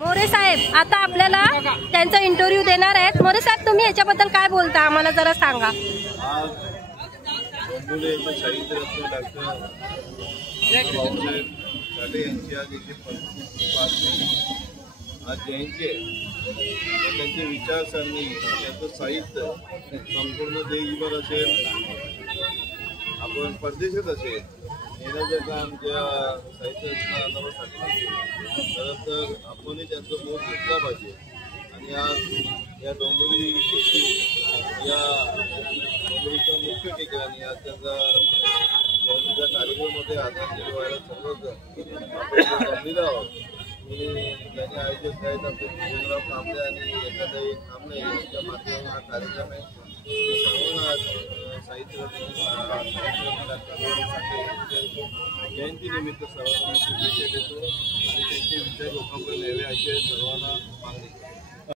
मोरे साहेब आता आपल्याला त्यांचा इंटरव्ह्यू देणार आहेत। मोरे साहेब तुम्ही याच्याबद्दल काय बोलता आम्हाला जरा सांगा। आज त्यांची विचारसरणी त्यांचं साहित्य संपूर्ण देशभर असेल, आपण परदेशात असेल, येण्याचं काम ज्या साहित्य अनावसाठी खरं तर आपणही त्यांचं मोठ घेतला पाहिजे। आणि आज या डोंबिवली या डोंबिवलीच्या मुख्य ठिकाणी आज त्यांचा जयंतीच्या कार्यक्रमामध्ये आदरांजली व्हायला सर्वच आपण जमलेलो आहोत। मी ज्यांनी आयोजित आहेत आमचे भूषणराव कांबळे आणि एखादाही कांबळे यांच्या माध्यमातून हा कार्यक्रम आहे। सर्वांना साहित्य जयंतीनिमित्त सर्वांना शुभेच्छा देतो आणि त्यांचे विचार लोकांपर्यंत यावे असे सर्वांना